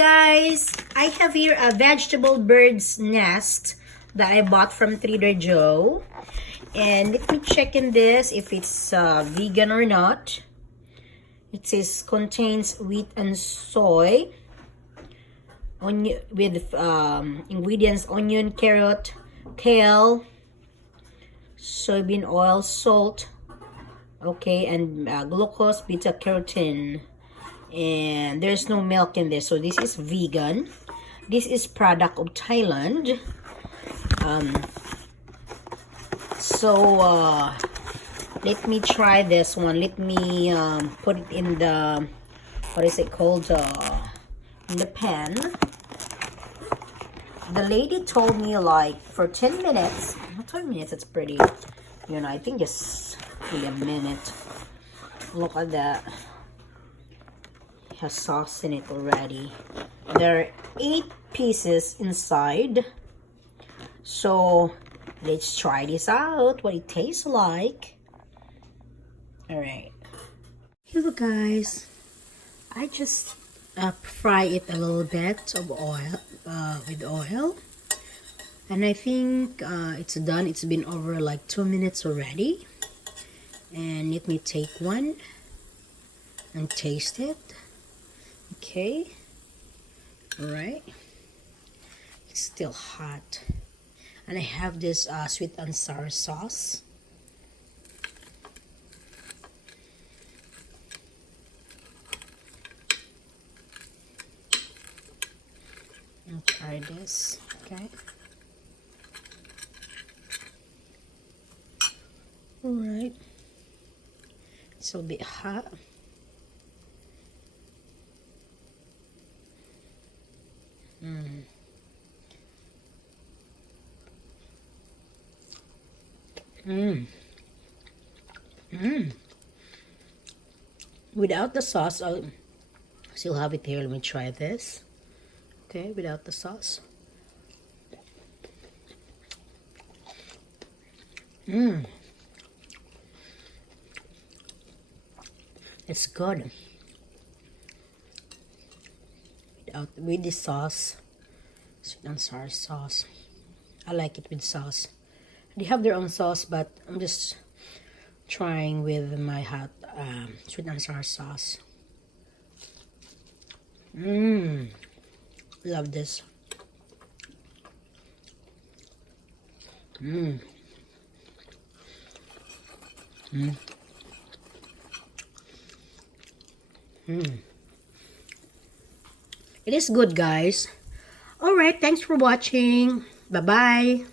guys, I have here a vegetable bird's nest that I bought from Trader Joe. And let me check in this if it's vegan or not. It says contains wheat and soy. Onion with ingredients: onion, carrot, kale, soybean oil, salt, okay, and glucose, beta carotene. And there's no milk in this, so this is vegan. This is product of Thailand. Let me try this one. Let me put it in the, what is it called, in the pan. The lady told me like for 10 minutes, not 10 minutes, it's pretty, you know, I think just maybe a minute. Look at that. It has sauce in it already. There are 8 pieces inside. So let's try this out, what it tastes like. Alright. Here we go, guys. I just fry it a little bit of oil, with oil. And I think it's done. It's been over like 2 minutes already. And let me take one and taste it. Okay. Alright. It's still hot. And I have this sweet and sour sauce. I'll try this, okay? Alright. It's a bit hot. Without the sauce, I'll still have it here. Let me try this. Okay, without the sauce. It's good. With the sauce, sweet and sour sauce. I like it with sauce. They have their own sauce, but I'm just trying with my hot sweet and sour sauce. Love this. It is good, guys. Alright, thanks for watching. Bye-bye.